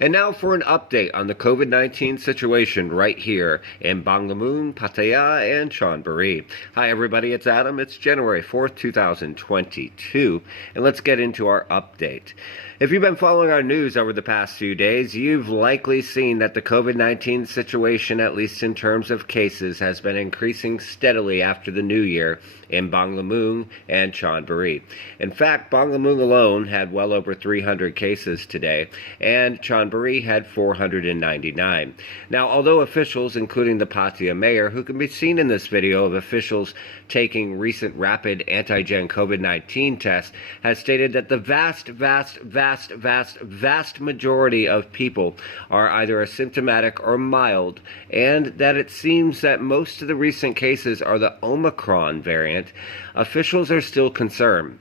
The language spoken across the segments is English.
And now for an update on the COVID-19 situation right here in Banglamun, Pattaya, and Chonburi. Hi everybody, it's Adam. It's January 4th, 2022, and let's get into our update. If you've been following our news over the past few days, you've likely seen that the COVID-19 situation, at least in terms of cases, has been increasing steadily after the new year in Banglamun and Chonburi. In fact, Banglamun alone had well over 300 cases today, and Chonburi had 499. Now, although officials, including the Pattaya mayor, who can be seen in this video of officials taking recent rapid antigen COVID-19 tests, has stated that the vast majority of people are either asymptomatic or mild, and that it seems that most of the recent cases are the Omicron variant, officials are still concerned.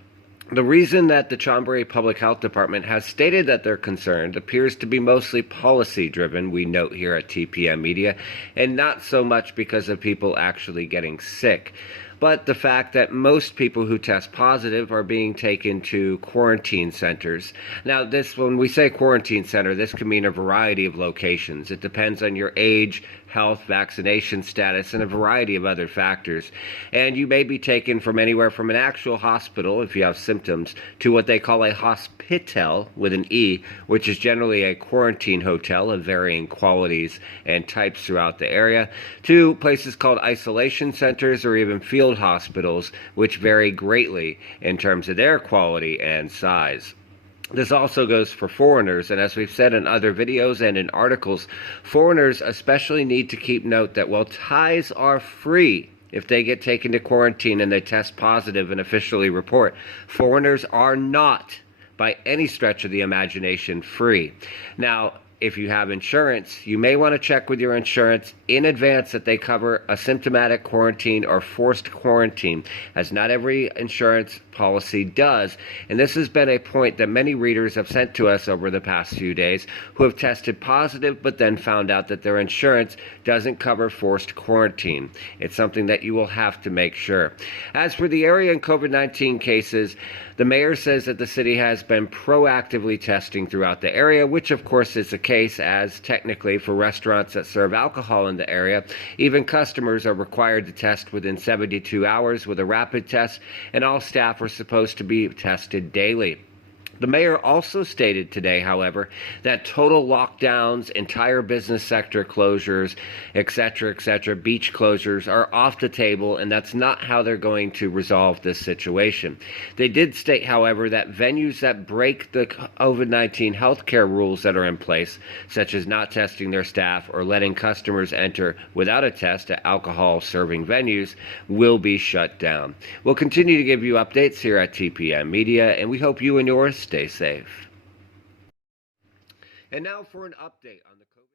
The reason that the Chonburi Public Health Department has stated that they're concerned appears to be mostly policy-driven, we note here at TPM Media, and not so much because of people actually getting sick, but the fact that most people who test positive are being taken to quarantine centers. Now, when we say quarantine center, this can mean a variety of locations. It depends on your age, health, vaccination status, and a variety of other factors. And you may be taken from anywhere from an actual hospital, if you have symptoms, to what they call a hospital with an E, which is generally a quarantine hotel of varying qualities and types throughout the area, to places called isolation centers or even field hospitals, which vary greatly in terms of their quality and size. This also goes for foreigners, and as we've said in other videos and in articles, foreigners especially need to keep note that while Thais are free if they get taken to quarantine and they test positive and officially report, foreigners are not, by any stretch of the imagination, free. Now, if you have insurance, you may want to check with your insurance in advance that they cover asymptomatic quarantine or forced quarantine, as not every insurance policy does. And this has been a point that many readers have sent to us over the past few days who have tested positive but then found out that their insurance doesn't cover forced quarantine. It's something that you will have to make sure. As for the area and COVID-19 cases, the mayor says that the city has been proactively testing throughout the area, which of course is the case, as technically for restaurants that serve alcohol in the area, even customers are required to test within 72 hours with a rapid test, and all staff are supposed to be tested daily. The mayor also stated today, however, that total lockdowns, entire business sector closures, etc., beach closures are off the table, and that's not how they're going to resolve this situation. They did state, however, that venues that break the COVID-19 healthcare rules that are in place, such as not testing their staff or letting customers enter without a test at alcohol-serving venues, will be shut down. We'll continue to give you updates here at TPM Media, and we hope you and yours stay safe. And now for an update on the COVID.